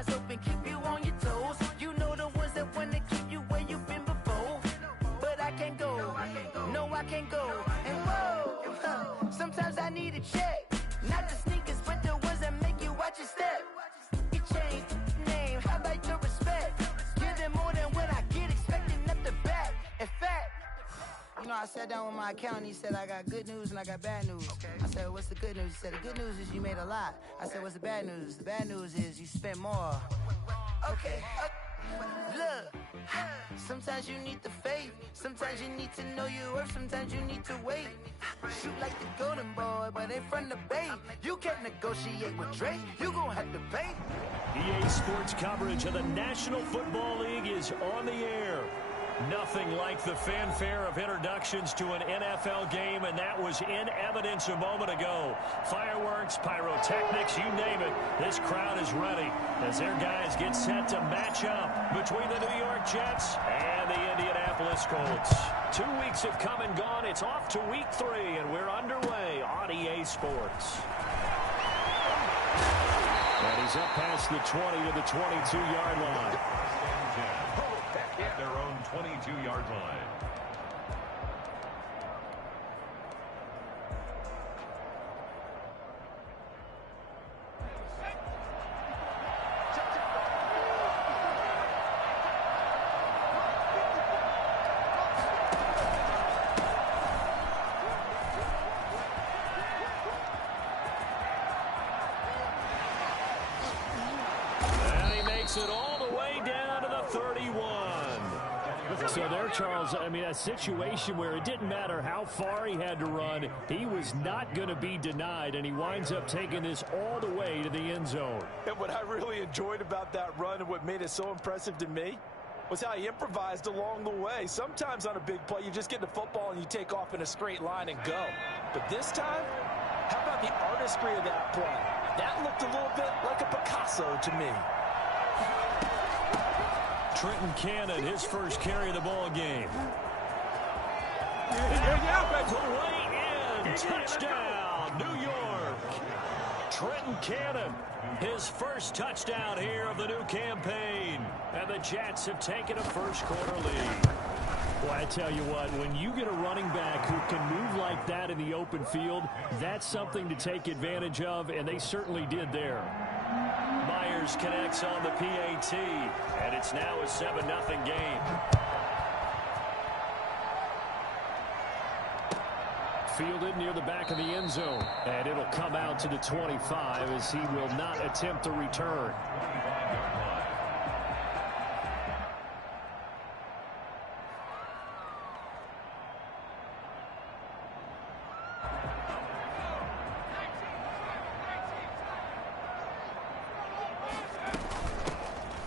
eyes open, keep you on your toes. You know the ones that wanna keep you where you've been before. But I can't go, no, I can't go. And whoa, sometimes I need a check. Not the sneakers, but the ones that make you watch your step. You change name, how about your respect? Give them more than what I get, expecting up the back. In fact, you know, I sat down with my accountant. He said, I got good news and I got bad news. Okay. I said, what's the good news? He said, the good news is you made a lot. I said, what's the bad news? The bad news is you spent more. Okay. Look, sometimes you need the faith. Sometimes you need to know your worth. Sometimes you need to wait. Shoot like the golden boy, but in front of the bay. You can't negotiate with Drake. You gon' have to pay. EA Sports coverage of the National Football League is on the air. Nothing like the fanfare of introductions to an NFL game, and that was in evidence a moment ago. Fireworks, pyrotechnics, you name it. This crowd is ready as their guys get set to match up between the New York Jets and the Indianapolis Colts. 2 weeks have come and gone. It's off to week 3, and we're underway on EA Sports. And he's up past the 20 to the 22-yard line. At their own 22-yard line. And he makes it all the way down to the 31. So there, Charles, I mean, a situation where it didn't matter how far he had to run, he was not going to be denied, and he winds up taking this all the way to the end zone. And what I really enjoyed about that run and what made it so impressive to me was how he improvised along the way. Sometimes on a big play, you just get the football and you take off in a straight line and go. But this time, how about the artistry of that play? That looked a little bit like a Picasso to me. Trenton Cannon, his first carry of the ball game. Way in, touchdown, New York. Trenton Cannon, his first touchdown here of the new campaign. And the Jets have taken a first-quarter lead. Well, I tell you what, when you get a running back who can move like that in the open field, that's something to take advantage of, and they certainly did there. Myers connects on the PAT, and it's now a 7-0 game. Fielded near the back of the end zone, and it'll come out to the 25 as he will not attempt a return.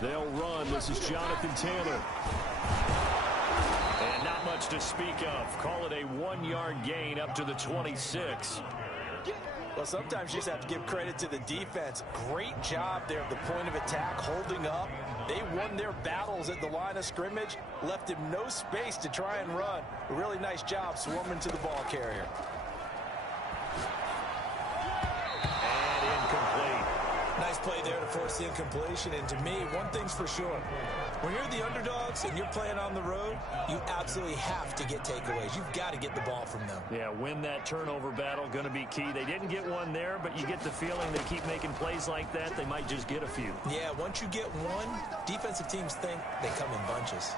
They'll run. This is Jonathan Taylor. And not much to speak of. Call it a 1-yard gain up to the 26. Well, sometimes you just have to give credit to the defense. Great job there at the point of attack, holding up. They won their battles at the line of scrimmage, left him no space to try and run. A really nice job swarming to the ball carrier. And incomplete. Nice play there to force the incompletion. And to me, one thing's for sure. When you're the underdogs and you're playing on the road, you absolutely have to get takeaways. You've got to get the ball from them. Yeah, win that turnover battle, going to be key. They didn't get one there, but you get the feeling they keep making plays like that, they might just get a few. Yeah, once you get one, defensive teams think they come in bunches.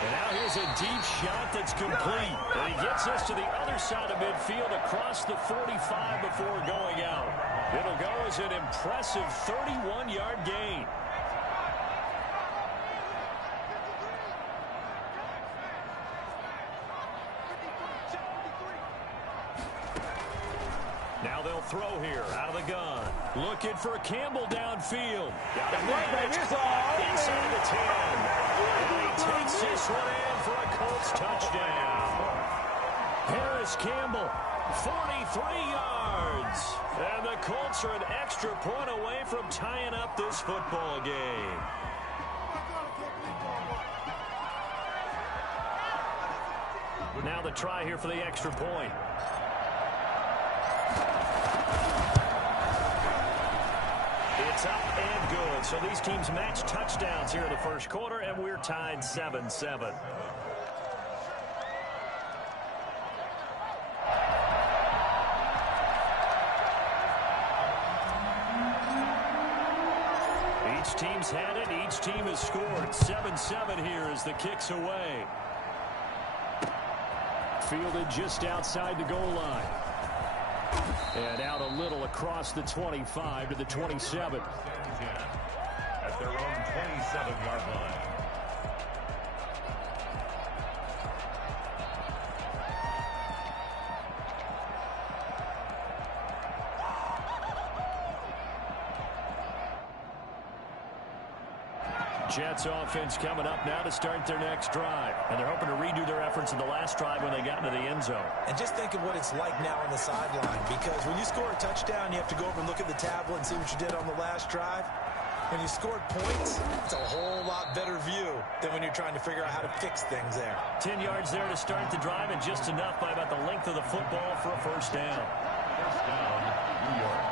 And now here's a deep shot that's complete. And he gets us to the other side of midfield across the 45 before going out. It'll go as an impressive 31-yard gain. Now they'll throw here out of the gun. Looking for Campbell downfield. Got it right inside the 10. And he takes this one in for a Colts touchdown. Harris Campbell, 43 yards. And the Colts are an extra point away from tying up this football game. Now the try here for the extra point. It's up and good. So these teams match touchdowns here in the first quarter, and we're tied 7-7. Each team's had it. Each team has scored. 7-7 here as the kick's away. Fielded just outside the goal line. And out a little across the 25 to the 27. At their own 27-yard line. Jets offense coming up now to start their next drive. And they're hoping to redo their efforts in the last drive when they got into the end zone. And just think of what it's like now on the sideline, because when you score a touchdown, you have to go over and look at the tablet and see what you did on the last drive. When you scored points, it's a whole lot better view than when you're trying to figure out how to fix things there. 10 yards there to start the drive, and just enough by about the length of the football for a first down. First down, New York.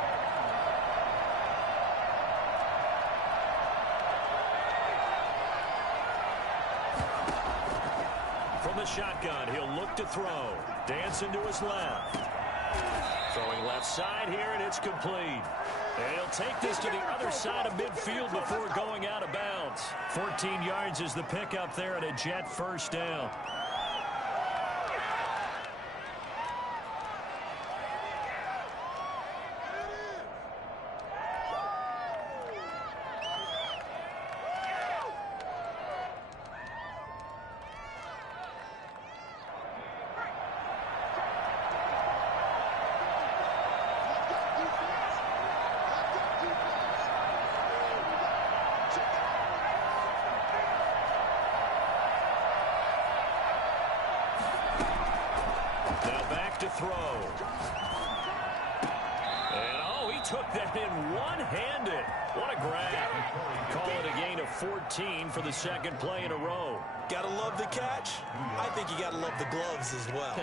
From the shotgun, he'll look to throw. Dancing to his left. Throwing left side here, and it's complete. And he'll take this to the other side of midfield before going out of bounds. 14 yards is the pickup there, and a Jet first down. To throw. And oh, he took that in one-handed. What a grab. Call it a gain of 14 for the second play in a row. Gotta love the catch. I think you gotta love the gloves as well.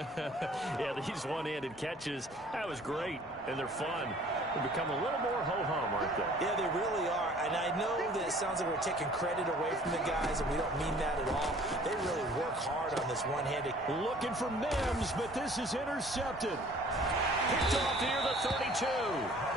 Yeah, these one-handed catches, that was great, and they're fun. They become a little more ho-hum, aren't they? Yeah, they really are. And I know that it sounds like we're taking credit away from the guys, and we don't mean that at all. They really work hard on this one-handed. Looking for Mims, but this is intercepted. Picked off near the 32.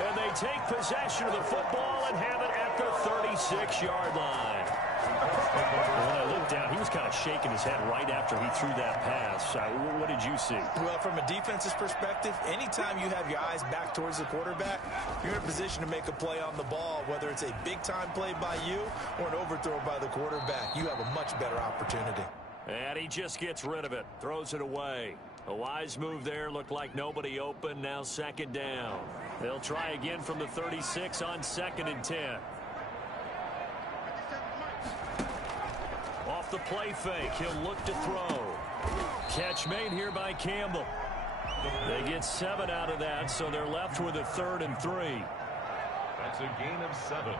And they take possession of the football and have it at the 36-yard line. When I looked down, he was kind of shaking his head right after he threw that pass. What did you see? Well, from a defense's perspective, anytime you have your eyes back towards the quarterback, you're in a position to make a play on the ball, whether it's a big-time play by you or an overthrow by the quarterback. You have a much better opportunity. And he just gets rid of it, throws it away. A wise move there, looked like nobody open, now second down. They'll try again from the 36 on 2nd and 10. Off the play fake, he'll look to throw. Catch made here by Campbell. They get 7 out of that, so they're left with a 3rd and 3. That's a gain of 7.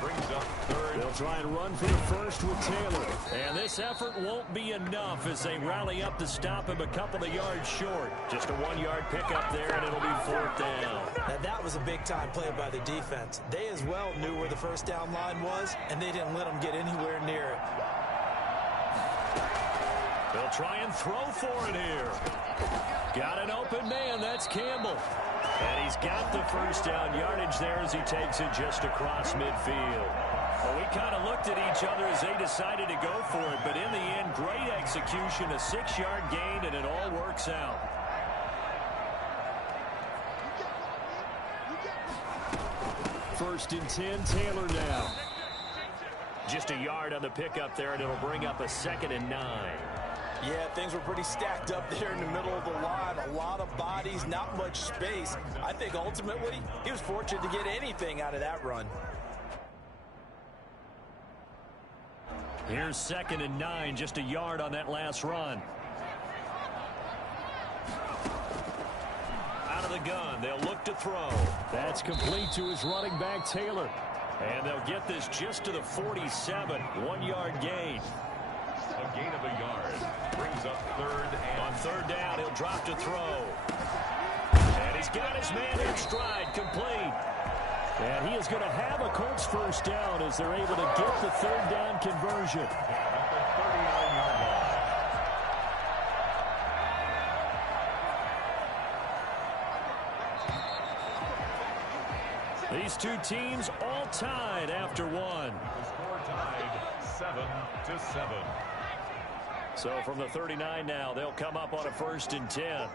Brings up 3rd. They'll try and run for the first with Taylor. And this effort won't be enough as they rally up to stop him a couple of yards short. Just a 1-yard pickup there, and it'll be 4th down. Now, that was a big-time play by the defense. They as well knew where the first down line was, and they didn't let them get anywhere near it. They'll try and throw for it here. Got an open man. That's Campbell. And he's got the first down yardage there as he takes it just across midfield. Well, we kind of looked at each other as they decided to go for it. But in the end, great execution, a 6-yard gain, and it all works out. First and 10, Taylor now. Just a yard on the pickup there, and it'll bring up a 2nd and 9. Yeah, things were pretty stacked up there in the middle of the line. A lot of bodies, not much space. I think ultimately he was fortunate to get anything out of that run. Here's 2nd and 9, just a yard on that last run. Out of the gun, they'll look to throw. That's complete to his running back, Taylor. And they'll get this just to the 47, 1-yard gain. A gain of a yard. Brings up 3rd and... On 3rd down, he'll drop to throw. And he's got his man in stride, complete. And he is going to have a Colts first down as they're able to get the third down conversion. At the 39-yard line. These two teams all tied after one. The score tied 7-7. So from the 39 now, they'll come up on a 1st and 10.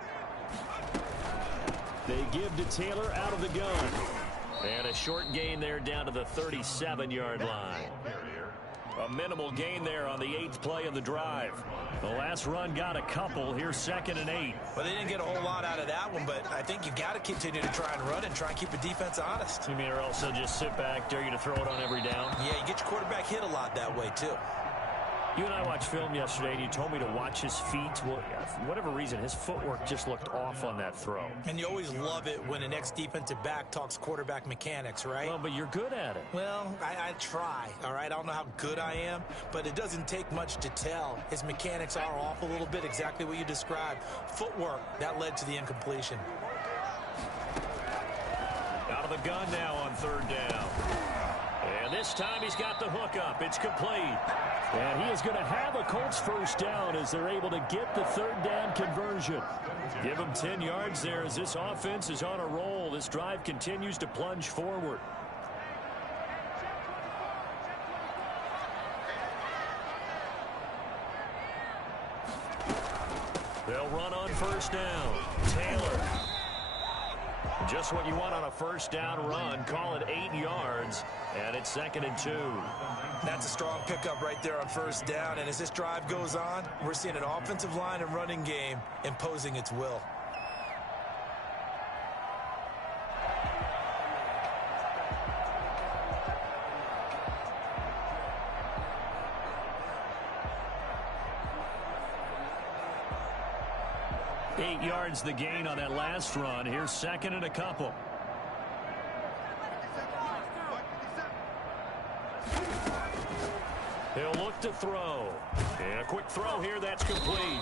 They give to Taylor out of the gun. And a short gain there down to the 37-yard line. A minimal gain there on the 8th play of the drive. The last run got a couple. Here's 2nd and 8. Well, they didn't get a whole lot out of that one, but I think you've got to continue to try and run and try and keep the defense honest. You mean or else they'll just sit back, dare you to throw it on every down? Yeah, you get your quarterback hit a lot that way, too. You and I watched film yesterday, and you told me to watch his feet. Well, for whatever reason, his footwork just looked off on that throw. And you always love it when an ex-defensive back talks quarterback mechanics, right? Well, but you're good at it. Well, I try, all right? I don't know how good I am, but it doesn't take much to tell. His mechanics are off a little bit, exactly what you described. Footwork, that led to the incompletion. Out of the gun now on 3rd down. And this time he's got the hook up. It's complete. And he is going to have a Colts first down as they're able to get the 3rd down conversion. Give him 10 yards there as this offense is on a roll. This drive continues to plunge forward. They'll run on 1st down. Taylor. Just what you want on a 1st down run. Call it 8 yards, and it's 2nd and 2. That's a strong pickup right there on 1st down, and as this drive goes on, we're seeing an offensive line and running game imposing its will. Eight yards the gain on that last run. Here's 2nd and a couple. He'll look to throw. And a quick throw here. That's complete.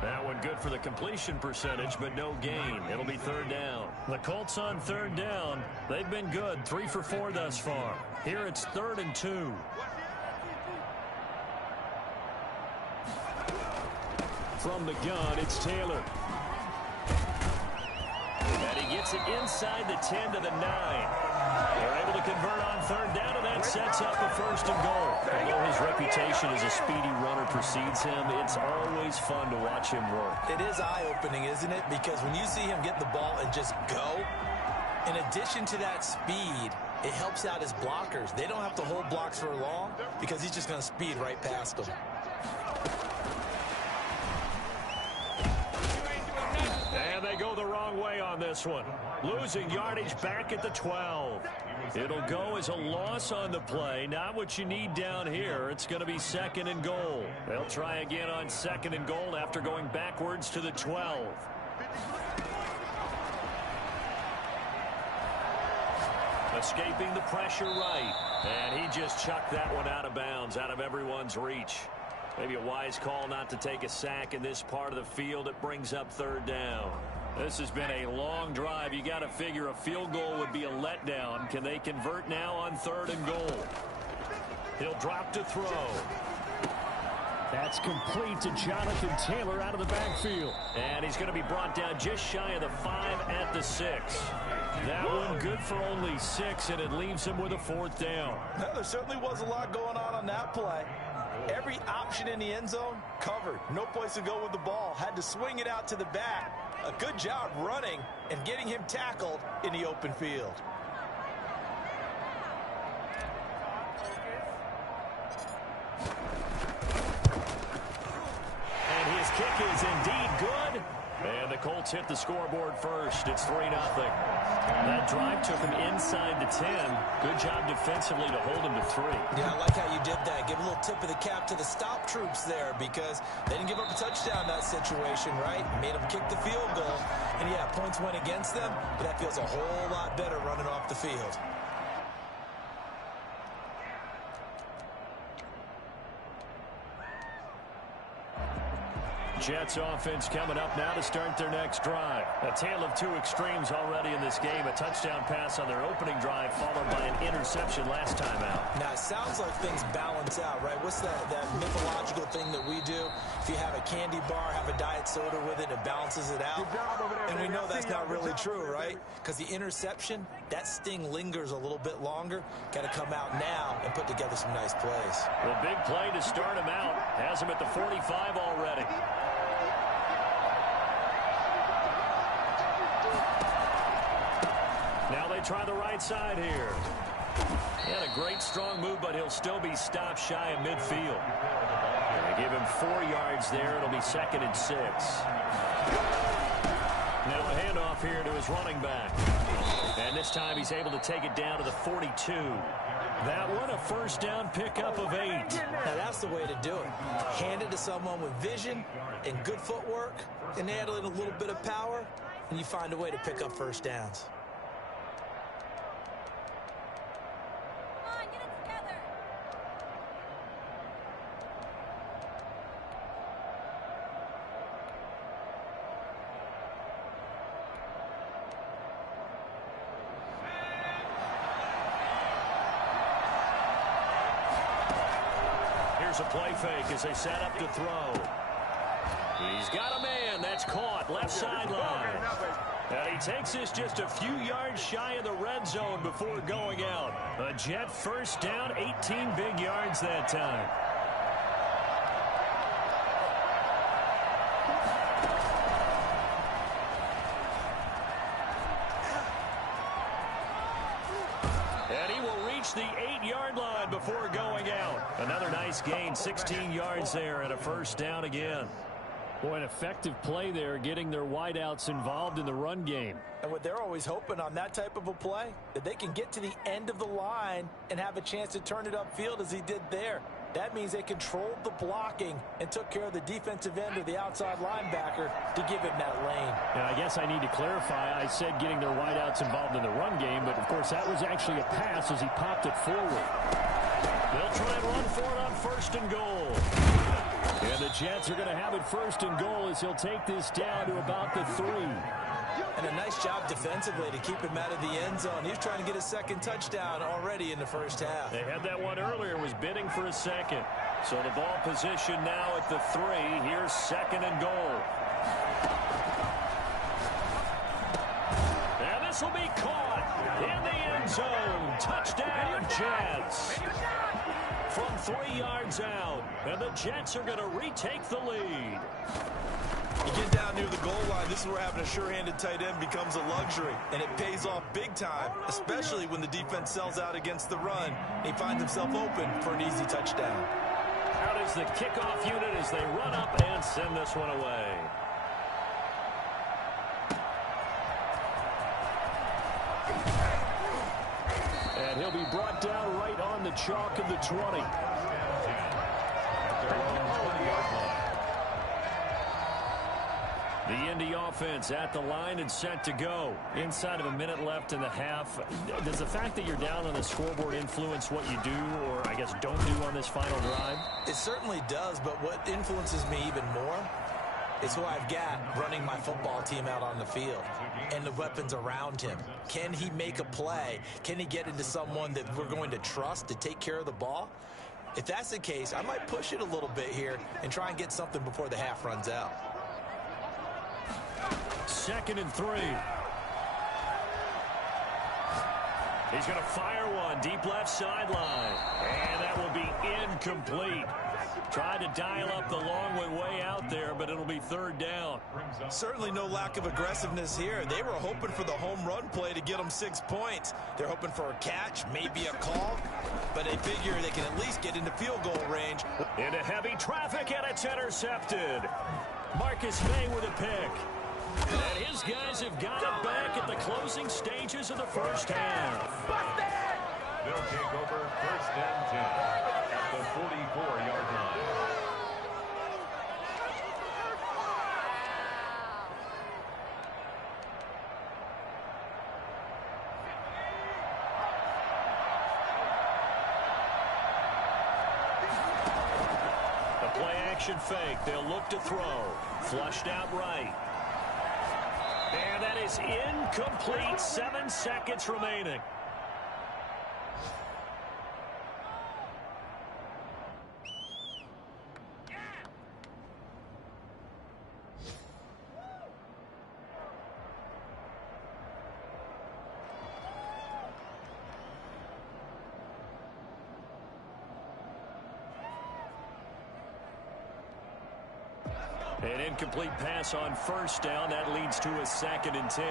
That one good for the completion percentage, but no gain. It'll be 3rd down. The Colts on 3rd down. They've been good. 3 for 4 thus far. Here it's 3rd and 2. From the gun, it's Taylor. And he gets it inside the 10 to the 9. They're able to convert on 3rd down, and that sets up a 1st and goal. Although his reputation as a speedy runner precedes him, it's always fun to watch him work. It is eye-opening, isn't it? Because when you see him get the ball and just go, in addition to that speed, it helps out his blockers. They don't have to hold blocks for long because he's just going to speed right past them. And they go the wrong way on this one. Losing yardage back at the 12. It'll go as a loss on the play. Not what you need down here. It's going to be 2nd and goal. They'll try again on 2nd and goal after going backwards to the 12. Escaping the pressure right. And he just chucked that one out of bounds, out of everyone's reach. Maybe a wise call not to take a sack in this part of the field. It brings up 3rd down. This has been a long drive. You got to figure a field goal would be a letdown. Can they convert now on 3rd and goal? He'll drop to throw. That's complete to Jonathan Taylor out of the backfield. And he's going to be brought down just shy of the 5 at the 6. That one good for only 6, and it leaves him with a 4th down. There certainly was a lot going on that play. Every option in the end zone covered. No place to go with the ball. Had to swing it out to the back. A good job running and getting him tackled in the open field. And his kick is indeed good. And the Colts hit the scoreboard first. It's 3-0. That drive took him inside the 10. Good job defensively to hold him to 3. Yeah, I like how you did that. Give a little tip of the cap to the stop troops there because they didn't give up a touchdown in that situation, right? Made them kick the field goal. And, yeah, points went against them, but that feels a whole lot better running off the field. Jets offense coming up now to start their next drive. A tale of two extremes already in this game. A touchdown pass on their opening drive followed by an interception last time out. Now, it sounds like things balance out, right? What's that mythological thing that we do? If you have a candy bar, have a diet soda with it, it balances it out. And we know that's not really true, right? Because the interception, that sting lingers a little bit longer. Got to come out now and put together some nice plays. Well, big play to start him out. Has him at the 45 already. Now they try the right side here. He had a great strong move, but he'll still be stopped shy of midfield. They give him 4 yards there. It'll be 2nd and 6. Now a handoff here to his running back. And this time he's able to take it down to the 42. That one a first down pickup of 8. Now that's the way to do it. Hand it to someone with vision and good footwork and add in a little bit of power, and you find a way to pick up first downs. Here's a play fake as they set up to throw. He's got a man. That's caught. Left sideline. And he takes this just a few yards shy of the red zone before going out. A Jet first down, 18 big yards that time. And he will reach the 8-yard line before going out. Another nice gain, 16 yards there and a first down again. Boy, an effective play there, getting their wideouts involved in the run game. And what they're always hoping on that type of a play, that they can get to the end of the line and have a chance to turn it upfield as he did there. That means they controlled the blocking and took care of the defensive end or the outside linebacker to give him that lane. Yeah, I guess I need to clarify. I said getting their wideouts involved in the run game, but of course that was actually a pass as he popped it forward. They'll try and run for it on 1st and goal. And the Jets are going to have it 1st and goal as he'll take this down to about the 3. And a nice job defensively to keep him out of the end zone. He's trying to get a 2nd touchdown already in the first half. They had that one earlier, was bidding for a 2nd. So the ball position now at the 3. Here's 2nd and goal. And this will be caught in the end zone. Touchdown, Jets. From 3 yards out. And the Jets are going to retake the lead. You get down near the goal line, this is where having a sure-handed tight end becomes a luxury, and it pays off big time, especially when the defense sells out against the run. He finds himself open for an easy touchdown. Out is the kickoff unit as they run up and send this one away. And he'll be brought down right on the chalk of the 20. The Indy offense at the line and set to go. Inside of a minute left in the half. Does the fact that you're down on the scoreboard influence what you do or, I guess, don't do on this final drive? It certainly does, but what influences me even more is who I've got running my football team out on the field and the weapons around him. Can he make a play? Can he get into someone that we're going to trust to take care of the ball? If that's the case, I might push it a little bit here and try and get something before the half runs out. 2nd and 3. He's going to fire one deep left sideline. And that will be incomplete. Tried to dial up the long way out there, but it'll be 3rd down. Certainly no lack of aggressiveness here. They were hoping for the home run play to get them 6 points. They're hoping for a catch, maybe a call, but they figure they can at least get into field goal range. Into heavy traffic, and it's intercepted. Marcus May with a pick. And his guys have got it back at the closing stages of the first half. They'll take over 1st and 10 at the 44-yard line. The play play-action fake. They'll look to throw. Flushed out right. And that is incomplete. 7 seconds remaining. An incomplete pass on first down. That leads to a 2nd and 10.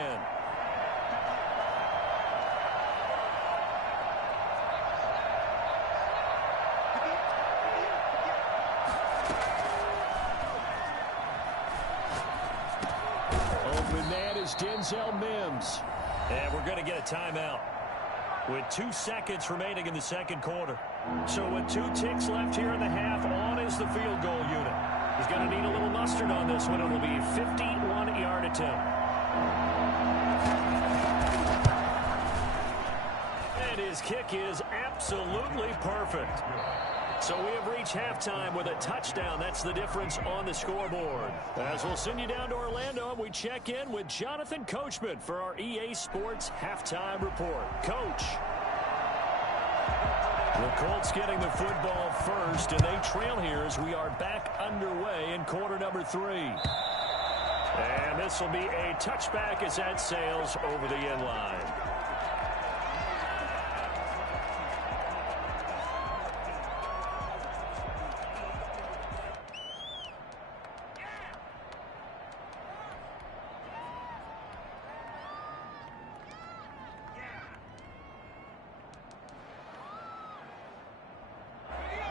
Open man is Denzel Mims. And we're going to get a timeout with 2 seconds remaining in the second quarter. So with 2 ticks left here in the half, on is the field goal unit. He's going to need a little mustard on this one. It'll be a 51-yard attempt. And his kick is absolutely perfect. So we have reached halftime with a touchdown. That's the difference on the scoreboard. As we'll send you down to Orlando, we check in with Jonathan Coachman for our EA Sports Halftime Report. Coach. The Colts getting the football first, and they trail here as we are back underway in quarter number 3. And this will be a touchback as that sails over the end line.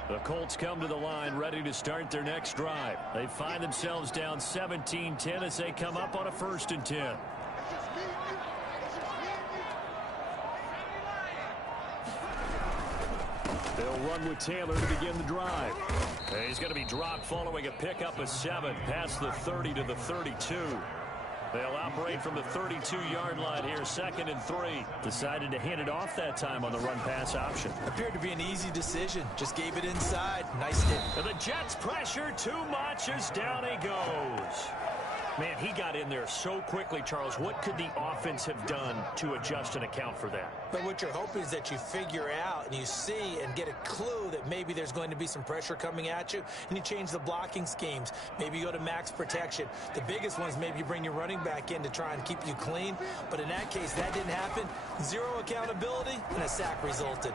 The Colts come to the line ready to start their next drive. They find themselves down 17-10 as they come up on a 1st and 10. They'll run with Taylor to begin the drive. He's going to be dropped following a pickup of 7 past the 30 to the 32. They'll operate from the 32-yard line here, 2nd and 3. Decided to hand it off that time on the run-pass option. Appeared to be an easy decision. Just gave it inside. Nice hit. And the Jets pressure too much as down he goes. Man, he got in there so quickly, Charles. What could the offense have done to adjust and account for that? But what you're hoping is that you figure out and you see and get a clue that maybe there's going to be some pressure coming at you, and you change the blocking schemes. Maybe you go to max protection. The biggest one is maybe you bring your running back in to try and keep you clean. But in that case, that didn't happen. 0 accountability, and a sack resulted.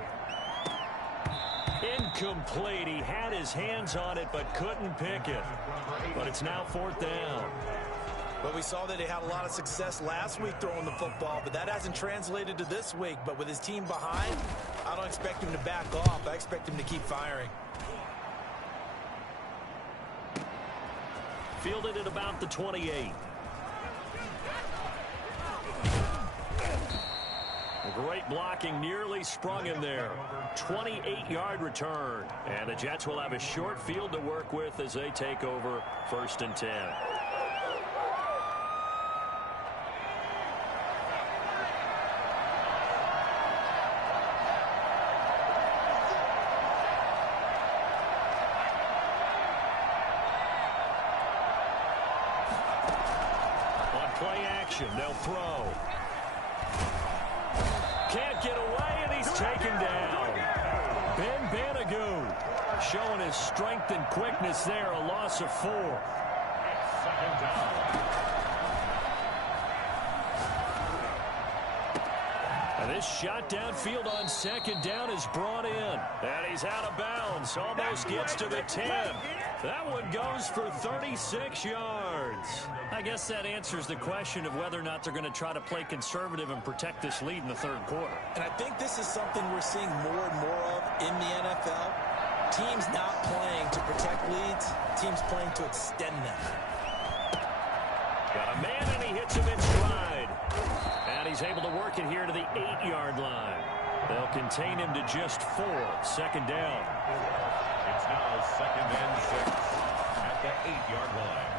Incomplete. He had his hands on it but couldn't pick it. But it's now 4th down. Well, we saw that he had a lot of success last week throwing the football, but that hasn't translated to this week. But with his team behind, I don't expect him to back off. I expect him to keep firing. Fielded at about the 28. Great blocking, nearly sprung him there. 28-yard return. And the Jets will have a short field to work with as they take over 1st and 10. On play action, they'll throw. Can't get away, and he's taken down. Ben Banagoo showing his strength and quickness there, a loss of 4. And this shot downfield on 2nd down is brought in. And he's out of bounds, almost gets to the 10. That one goes for 36 yards. I guess that answers the question of whether or not they're going to try to play conservative and protect this lead in the 3rd quarter. And I think this is something we're seeing more and more of in the NFL. Teams not playing to protect leads, teams playing to extend them. Got a man, and he hits him in stride. And he's able to work it here to the 8-yard line. They'll contain him to just 4. 2nd down. It's now 2nd and 6 at the 8-yard line.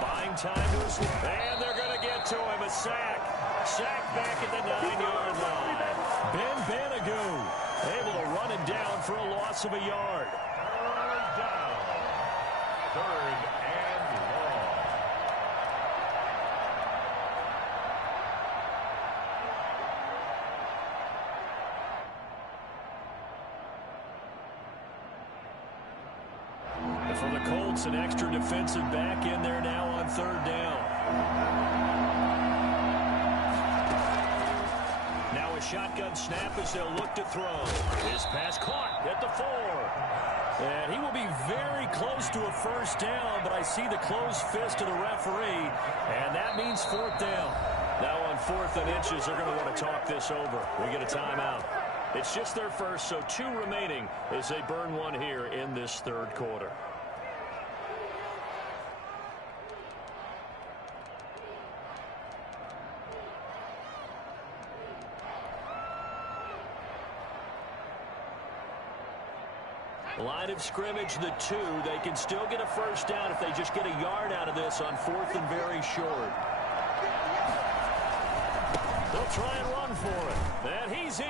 Buying time to his, and they're going to get to him. A sack. Sack back at the 9-yard line. Ben Banagoo able to run it down for a loss of a yard. 3rd and long. And for the Colts, an extra defensive back in there now on 3rd down. Now a shotgun snap as they'll look to throw. His pass caught at the 4. And he will be very close to a 1st down, but I see the closed fist of the referee, and that means 4th down. Now on 4th and inches, they're going to want to talk this over. We get a timeout. It's just their first, so 2 remaining as they burn one here in this 3rd quarter. Line of scrimmage, the 2. They can still get a 1st down if they just get a yard out of this on 4th and very short. They'll try and run for it. And he's in.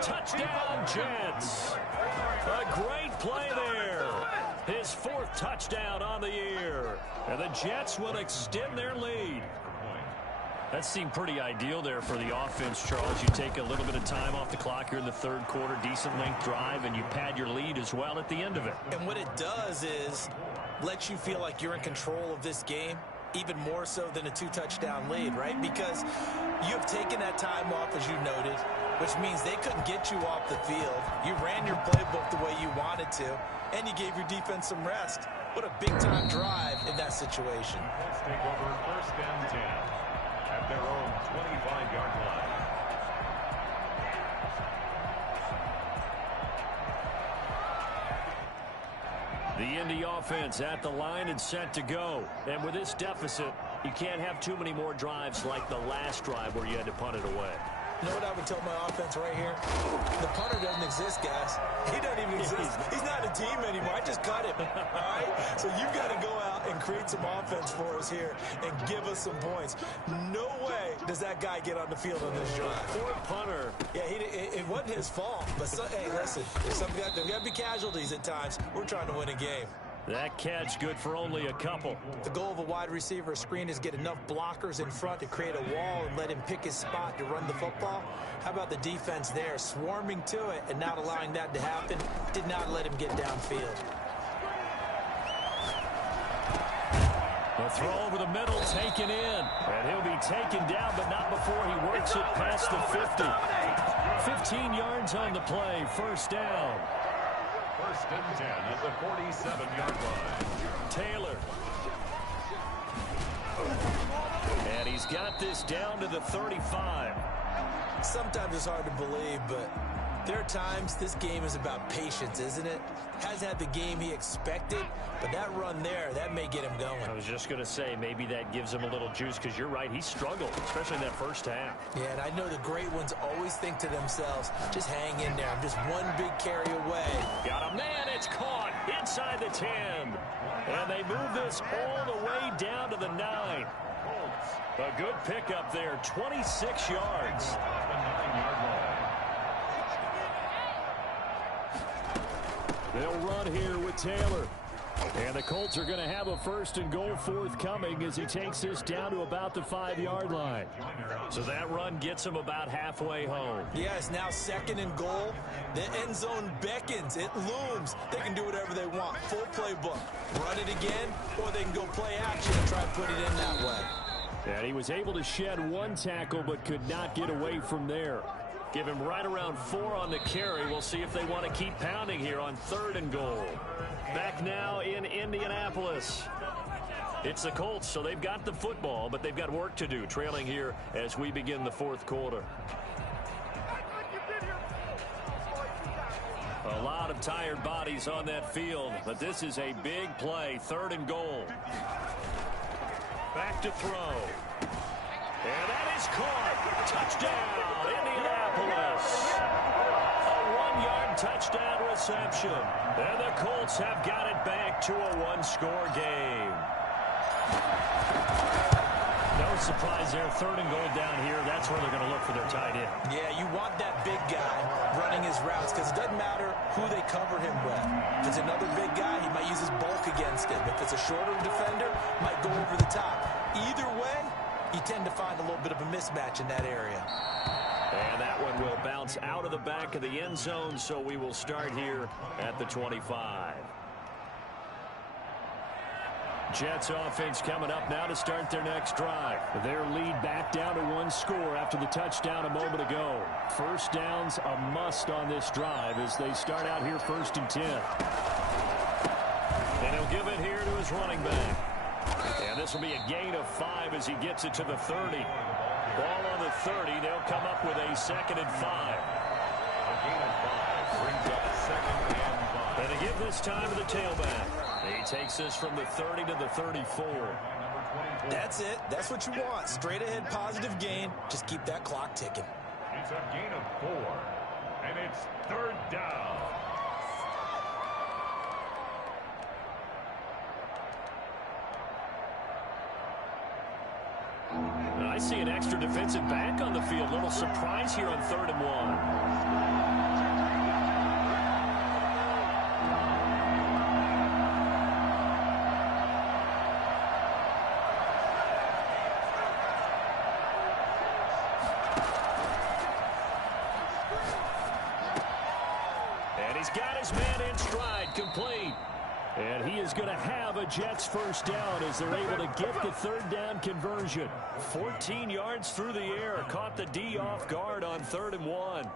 Touchdown, Jets. A great play there. His 4th touchdown on the year. And the Jets will extend their lead. That seemed pretty ideal there for the offense, Charles. You take a little bit of time off the clock here in the 3rd quarter, decent length drive, and you pad your lead as well at the end of it. And what it does is let you feel like you're in control of this game, even more so than a 2-touchdown lead, right? Because you have taken that time off, as you noted, which means they couldn't get you off the field. You ran your playbook the way you wanted to, and you gave your defense some rest. What a big-time drive in that situation. Let's take over 1st and 10. At their own 25-yard line. The Indy offense at the line and set to go. And with this deficit, you can't have too many more drives like the last drive where you had to punt it away. You know what I would tell my offense right here? The punter doesn't exist, guys. He doesn't even exist. He's not a team anymore. I just cut him. All right? So you've got to go out and create some offense for us here and give us some points. No way does that guy get on the field on this drive. Poor punter. Yeah, it wasn't his fault. But, hey, listen, there's got to be casualties at times. We're trying to win a game. That catch good for only a couple. The goal of a wide receiver screen is get enough blockers in front to create a wall and let him pick his spot to run the football. How about the defense there, swarming to it and not allowing that to happen? Did not let him get downfield. The throw over the middle, taken in. And he'll be taken down, but not before he works it past the 50. 15 yards on the play, 1st down. 1st and 10 at the 47-yard line. Taylor. And he's got this down to the 35. Sometimes it's hard to believe, but there are times this game is about patience, isn't it? Hasn't had the game he expected, but that run there, that may get him going. I was just going to say, maybe that gives him a little juice, because you're right, he struggled, especially in that 1st half. Yeah, and I know the great ones always think to themselves, just hang in there. I'm just one big carry away. Got a man, it's caught inside the 10. And they move this all the way down to the 9. A good pickup there, 26 yards. Off the 9-yard line. They'll run here with Taylor. And the Colts are going to have a 1st and goal forthcoming as he takes this down to about the 5-yard line. So that run gets him about halfway home. Yes, now 2nd and goal. The end zone beckons. It looms. They can do whatever they want. Full playbook. Run it again, or they can go play action and try to put it in that way. And he was able to shed 1 tackle but could not get away from there. Give him right around 4 on the carry. We'll see if they want to keep pounding here on 3rd and goal. Back now in Indianapolis. It's the Colts, so they've got the football, but they've got work to do, trailing here as we begin the 4th quarter. A lot of tired bodies on that field, but this is a big play, 3rd and goal. Back to throw. And that is caught. Touchdown, Indianapolis. A 1-yard touchdown reception. And the Colts have got it back to a 1-score game. No surprise there. 3rd and goal down here. That's where they're going to look for their tight end. Yeah, you want that big guy running his routes because it doesn't matter who they cover him with. If it's another big guy, he might use his bulk against him. If it's a shorter defender, might go over the top. Either way, you tend to find a little bit of a mismatch in that area. And that one will bounce out of the back of the end zone, so we will start here at the 25. Jets offense coming up now to start their next drive. Their lead back down to 1 score after the touchdown a moment ago. First down's a must on this drive as they start out here 1st and 10. And he'll give it here to his running back. And this will be a gain of 5 as he gets it to the 30. Ball on the 30. They'll come up with a 2nd and 5. A gain of 5 brings up 2nd and 5. And to give this time to the tailback. He takes this from the 30 to the 34. That's it. That's what you want. Straight ahead positive gain. Just keep that clock ticking. It's a gain of 4. And it's 3rd down. I see an extra defensive back on the field. Little surprise here on 3rd and 1. Got his man in stride, complete. And he is going to have a Jets first down as they're able to get the 3rd down conversion. 14 yards through the air. Caught the D off guard on 3rd and 1.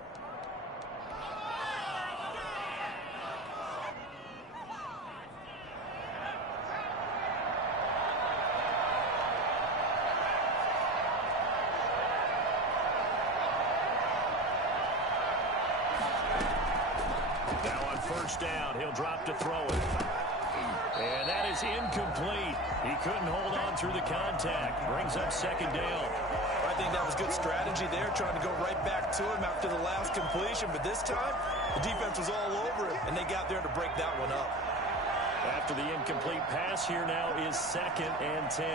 Down. He'll drop to throw it. And that is incomplete. He couldn't hold on through the contact. Brings up 2nd down. I think that was good strategy there, trying to go right back to him after the last completion. But this time, the defense was all over him, and they got there to break that one up. After the incomplete pass, here now is 2nd and 10.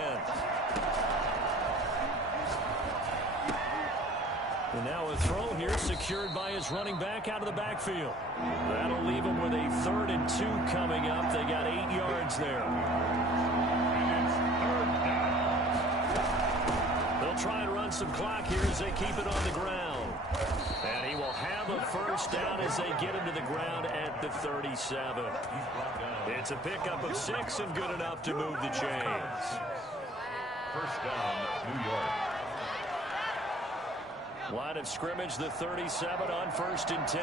And now a throw here secured by his running back out of the backfield. That'll leave him with a 3rd and 2 coming up. They got 8 yards there. They'll try and run some clock here as they keep it on the ground. And he will have a first down as they get him to the ground at the 37. It's a pickup of 6 and good enough to move the chains. First down, New York. Line of scrimmage, the 37 on 1st and 10.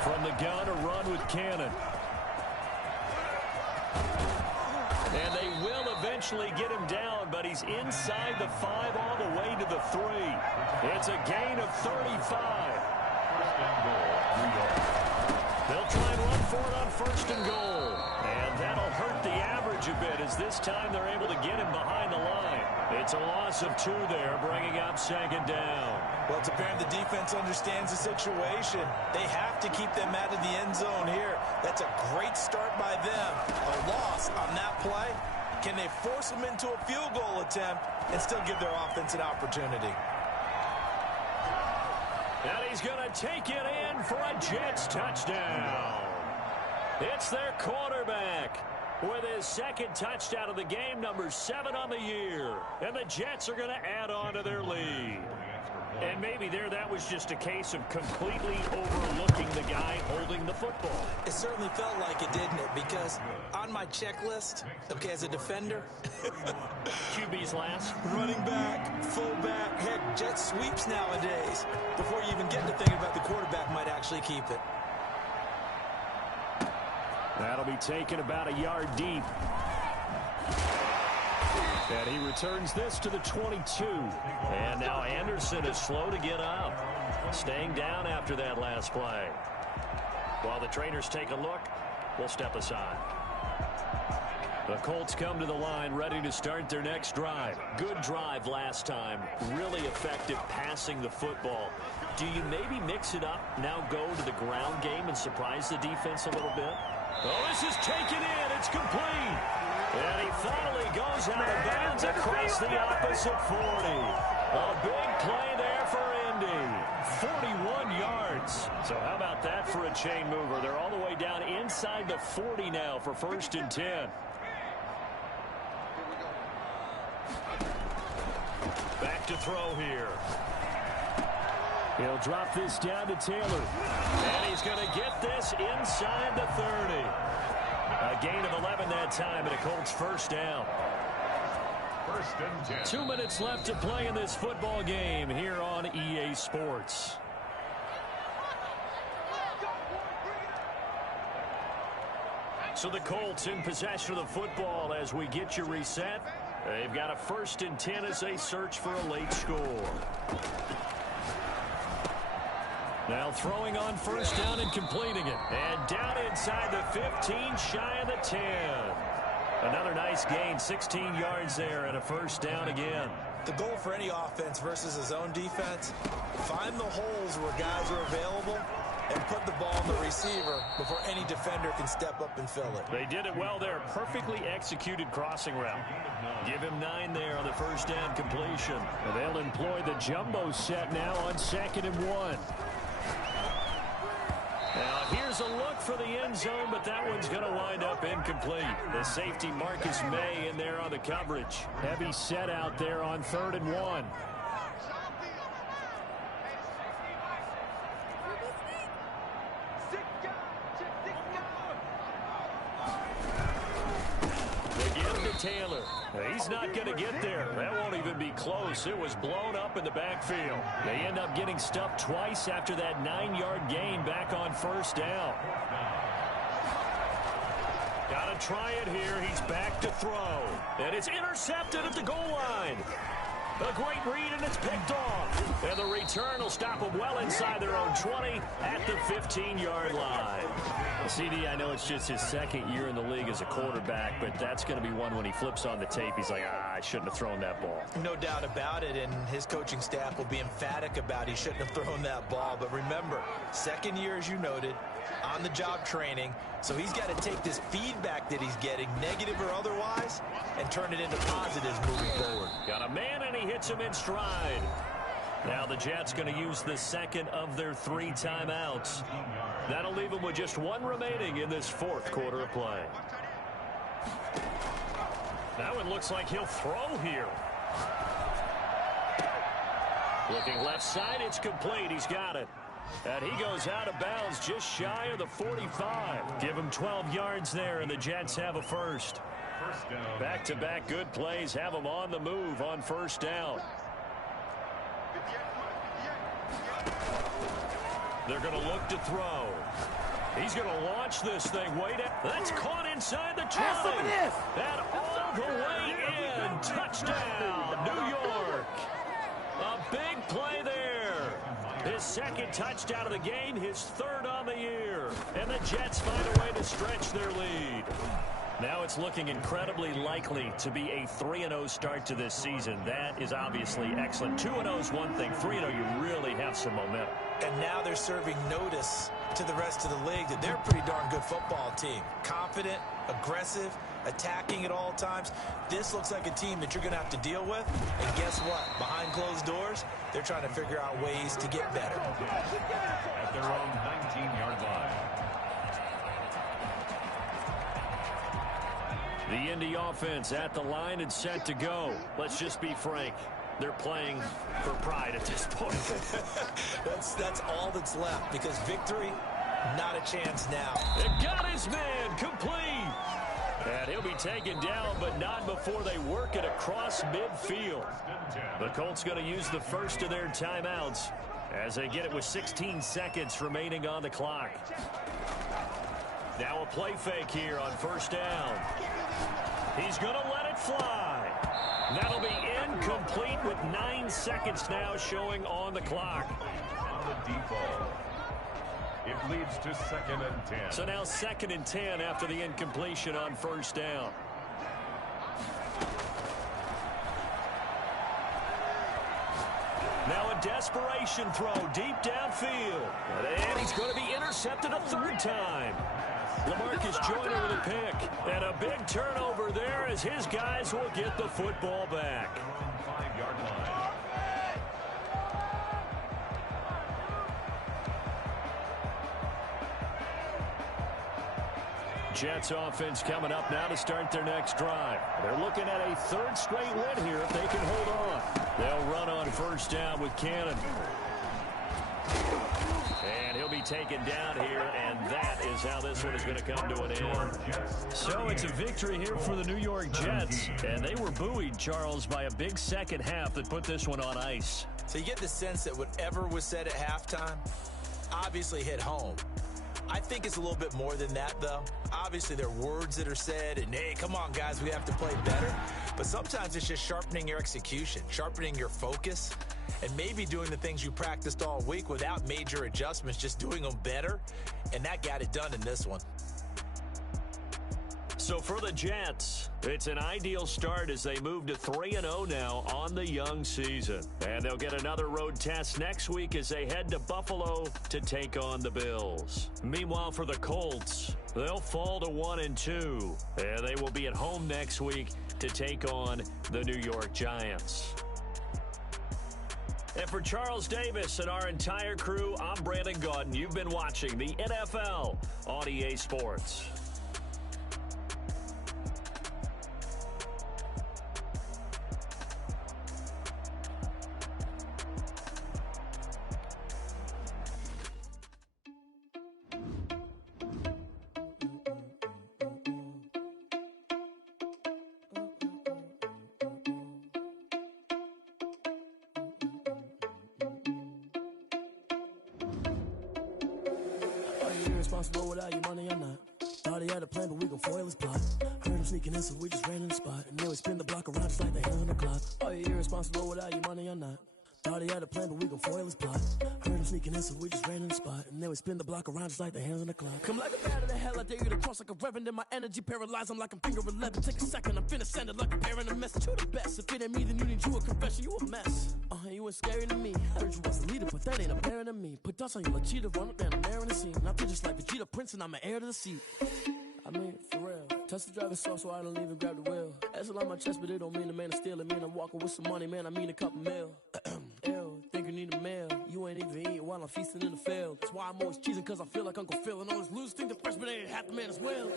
From the gun, a run with Cannon. And they will eventually get him down, but he's inside the 5 all the way to the 3. It's a gain of 35. First and goal, New York. They'll try and run for it on 1st and goal. And that'll hurt the average a bit as this time they're able to get him behind the line. It's a loss of 2 there, bringing up 2nd down. Well, it's apparent the defense understands the situation. They have to keep them out of the end zone here. That's a great start by them. A loss on that play. Can they force them into a field goal attempt and still give their offense an opportunity? And he's going to take it in for a Jets touchdown. It's their quarterback with his 2nd touchdown of the game, number 7 on the year. And the Jets are going to add on to their lead. And maybe that was just a case of completely overlooking the guy holding the football. It certainly felt like it, didn't it? Because on my checklist, okay, as a defender, QB's last. running back, fullback, heck, jet sweeps nowadays. Before you even get to thinking about the quarterback might actually keep it. That'll be taken about a yard deep. And he returns this to the 22. And now Anderson is slow to get up. Staying down after that last play. While the trainers take a look, we'll step aside. The Colts come to the line ready to start their next drive. Good drive last time. Really effective passing the football. Do you maybe mix it up, now go to the ground game and surprise the defense a little bit? Oh, this is taken in. It's complete. And he finally goes out of bounds across the opposite 40. A big play there for Indy. 41 yards. So how about that for a chain mover? They're all the way down inside the 40 now for 1st and 10. Back to throw here. He'll drop this down to Taylor. And he's going to get this inside the 30. A gain of 11 that time, and a Colts 1st down. 1st and 10. 2 minutes left to play in this football game here on EA Sports. So the Colts in possession of the football as we get you reset. They've got a 1st and 10 as they search for a late score. Now throwing on 1st down and completing it. And down inside the 15, shy of the 10. Another nice gain, 16 yards there and a 1st down again. The goal for any offense versus his own defense, find the holes where guys are available and put the ball on the receiver before any defender can step up and fill it. They did it well there. Perfectly executed crossing route. Give him 9 there on the 1st down completion. And they'll employ the jumbo set now on 2nd and 1. Now here's a look for the end zone, but that one's going to wind up incomplete. The safety Marcus May in there on the coverage. Heavy set out there on 3rd and 1. Taylor. He's not going to get there. That won't even be close. It was blown up in the backfield. They end up getting stuffed twice after that 9-yard gain back on 1st down. Got to try it here. He's back to throw. And it's intercepted at the goal line. A great read, and it's picked off. And the return will stop them well inside their own 20 at the 15-yard line. CD, I know it's just his 2nd year in the league as a quarterback, but that's going to be one when he flips on the tape. He's like, I shouldn't have thrown that ball. No doubt about it, and his coaching staff will be emphatic about he shouldn't have thrown that ball. But remember, 2nd year, as you noted, on-the-job training, so he's got to take this feedback that he's getting, negative or otherwise, and turn it into positives moving forward. Got a man, and he hits him in stride. Now the Jets going to use the 2nd of their 3 timeouts. That'll leave them with just 1 remaining in this 4th quarter of play. Now it looks like he'll throw here. Looking left side, it's complete. He's got it. And he goes out of bounds just shy of the 45. Give him 12 yards there, and the Jets have a 1st. Back-to-back good plays have them on the move on 1st down. They're going to look to throw. He's going to launch this thing. That's caught inside the 20. And all the way in. Touchdown, New York. A big play there. His 2nd touchdown of the game, his 3rd on the year. And the Jets find a way to stretch their lead. Now it's looking incredibly likely to be a 3-0 start to this season. That is obviously excellent. 2-0 is one thing. 3-0, you really have some momentum. And now they're serving notice to the rest of the league that they're a pretty darn good football team. Confident, aggressive, attacking at all times. This looks like a team that you're going to have to deal with. And guess what? Behind closed doors, they're trying to figure out ways to get better. At their own 19-yard line. The Indy offense at the line and set to go. Let's just be frank. They're playing for pride at this point. that's all that's left, because victory, not a chance now. It got his man complete. And he'll be taken down, but not before they work it across midfield. The Colts going to use the 1st of their timeouts as they get it with 16 seconds remaining on the clock. Now a play fake here on 1st down. He's going to let it fly. That'll be incomplete with 9 seconds now showing on the clock. On the default. It leads to 2nd and 10. So now 2nd and 10 after the incompletion on 1st down. Now a desperation throw deep downfield. And he's going to be intercepted a third time. LaMarcus Joyner with a pick. And a big turnover there as his guys will get the football back. 5-yard line. Jets offense coming up now to start their next drive. They're looking at a third straight win here if they can hold on. They'll run on first down with Cannon. And he'll be taken down here, and that is how this one is going to come to an end. So it's a victory here for the New York Jets, and they were buoyed, Charles, by a big second half that put this one on ice. So you get the sense that whatever was said at halftime obviously hit home. I think it's a little bit more than that, though. Obviously, there are words that are said, and, hey, come on, guys, we have to play better. But sometimes it's just sharpening your execution, sharpening your focus, and maybe doing the things you practiced all week without major adjustments, just doing them better. And that got it done in this one. So for the Jets, it's an ideal start as they move to 3-0 now on the young season. And they'll get another road test next week as they head to Buffalo to take on the Bills. Meanwhile, for the Colts, they'll fall to 1-2. And they will be at home next week to take on the New York Giants. And for Charles Davis and our entire crew, I'm Brandon Gaudin. You've been watching the NFL on EA Sports. Irresponsible without your money or not. Thought he had a plan, but we gon' foil his plot. Heard him sneaking in, so we just ran in the spot. And then we spin the block around just like the hand on the clock. Are you irresponsible without your money or not? Thought he had a plan, but we gon' foil his plot. Heard him sneaking in, so we just ran in the spot. And then we spin the block around just like the hands on the clock. Come like a bat of the hell, I dare you to cross like a reverend. In my energy paralyzed, I'm like I'm finger 11. Take a second, I'm finna send it like a parent a message. You the best, if it ain't me, then you need you a confession. You a mess, you ain't scary to me. Heard you was a leader, but that ain't apparent to me. Put dust on you like cheetah, run up down, I'm there in the scene. I feel just like Vegeta Prince, and I'm an heir to the seat. I mean, for real. Touch the driver's soft, so I don't even grab the wheel. That's on my chest, but it don't mean the man is stealing. Mean I'm walking with some money, man, I mean a couple mil. Ew, think you need a meal. You ain't even eating while I'm feasting in the field. That's why I'm always cheesing, cause I feel like Uncle Phil. And all this losers think the freshman ain't half the man as well.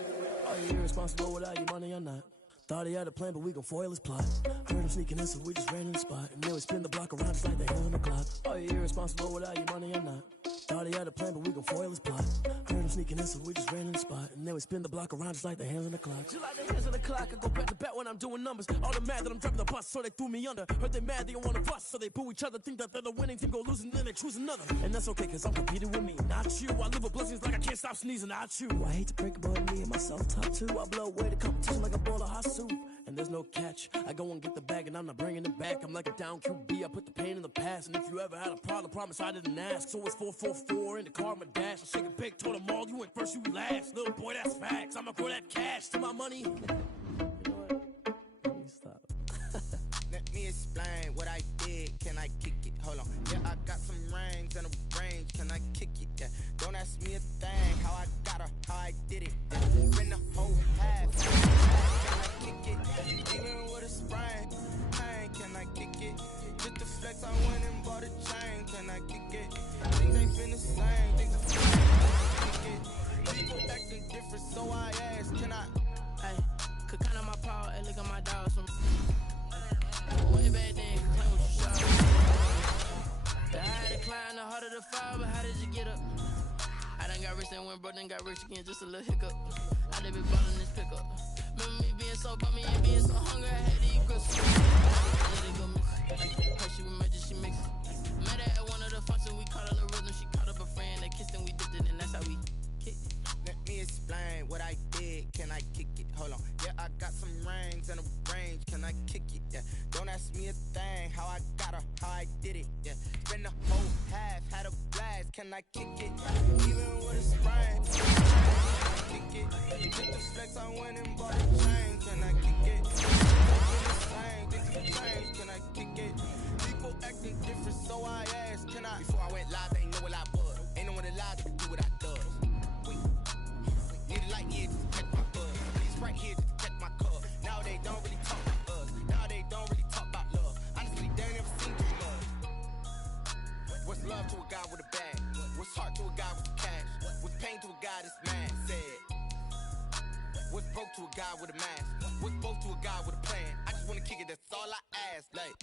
Are you irresponsible without your money or not? Thought he had a plan, but we gon' foil his plot. Heard him sneaking in, so we just ran in the spot. And then we spin the block around just like the hand on the clock. Are you irresponsible without your money or not? Thought he had a plan, but we gon' foil his plot. Heard him sneaking in, so we just ran in the spot. And then we spin the block around just like the hands on the clock. Just like the hands on the clock, I go back to back when I'm doing numbers. All the mad that I'm driving the bus, so they threw me under. Heard they mad, they don't wanna bust, so they boo each other. Think that they're the winning team, go losing, then they choose another. And that's okay, cause I'm competing with me, not you. I live with blessings like I can't stop sneezing, not you. I hate to break about me and my self-talk too. I blow away the competition like a bowl of hot soup. And there's no catch. I go and get the bag and I'm not bringing it back. I'm like a down QB, I put the pain in the past. And if you ever had a problem, promise I didn't ask. So it's 444 in the car, my dash. I shake a big, told them all, you went first, you last. Little boy, that's facts. I'ma grow that cash to my money. You know what? Let me stop. Let me explain what I did. Can I kick it? Hold on. Yeah, I got some rings and a range. Can I kick it? Yeah. Don't ask me a thing. How I got her, how I did it. Been the whole half. Can I kick it? Even with a sprain. Hey, can I kick it? Just to flex, I went and bought a chain. Can I kick it? Things ain't been the same. Things are kick it. People acting different, so I asked, can I? Hey, could count on my power and look at my dogs from way back then, claim what you shot. The higher the climb, the harder the fall, but how did you get up? I done got rich and went broke, then got rich again, just a little hiccup. I done been ballin' this pickup. Remember me being so bummy and being so hungry, I had to eat grits. I let it go miss. Her she was magic, she mixed. Met her at one of the functions, we caught her the rhythm. She caught up a friend, they kissed and we dipped it, and that's how we kicked it. Let me explain what I did. Can I kick it? Hold on. Yeah, I got some rings and a range. Can I kick it? Yeah. Don't ask me a thing. How I got her, how I did it. Yeah. Spend the whole half, had a blast. Can I kick it? Even with a sprain. Can I kick it? it? Hit the flex, I went and bought a chain. Can I kick it? Things have changed. Can I kick it? People acting different, so I asked, can I? Before I went live, they ain't know what I was. Ain't no one alive that can do what I does. Need a light here just to catch my buzz. These right here just to catch my cup. Now they don't really talk about us. Now they don't really talk about love. Honestly, they ain't never seen true love. What's love to a guy with a bag? What's heart to a guy with cash? What's pain to a guy that's mad? Said. What's broke to a guy with a mask? What's broke to a guy with a plan? I just wanna kick it, that's all I ask. Like,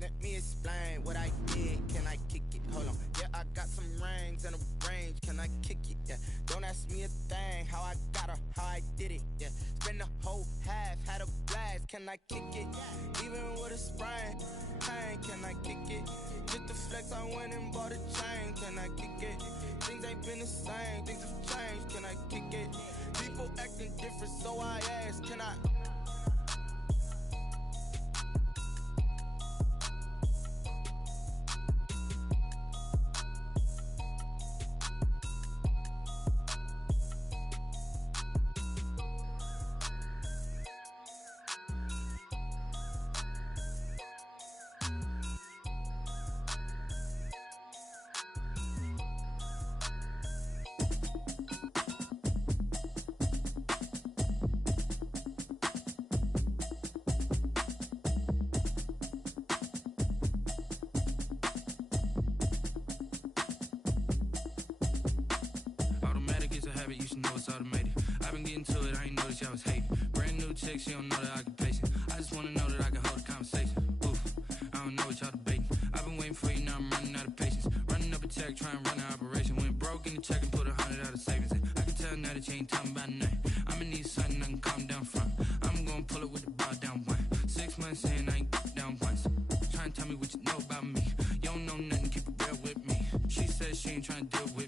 let me explain what I did. Can I kick it? Hold on. Yeah, I got some rings and a range. Can I kick it? Yeah. Don't ask me a thing. How I got her, how I did it. Yeah. Spend the whole half, had a blast. Can I kick it? Even with a sprain. Pain, can I kick it? Get the flex, I went and bought a chain. Can I kick it? Things ain't been the same. Things have changed. Can I kick it? People acting different, so I ask, can I? You should know it's automated. I've been getting to it, I ain't noticed y'all was hating. Brand new chick, she don't know the occupation. I just wanna know that I can hold a conversation. Oof, I don't know what y'all debating. I've been waiting for you, now I'm running out of patience. Running up a check, trying to run an operation. Went broke in the check and put 100 out of savings in. I can tell now that you ain't talking about nothing. I'ma need something I can calm down from. I'm gonna pull it with the bar down one. 6 months in, I ain't down once. Trying to tell me what you know about me. You don't know nothing, keep it real with me. She says she ain't trying to deal with me.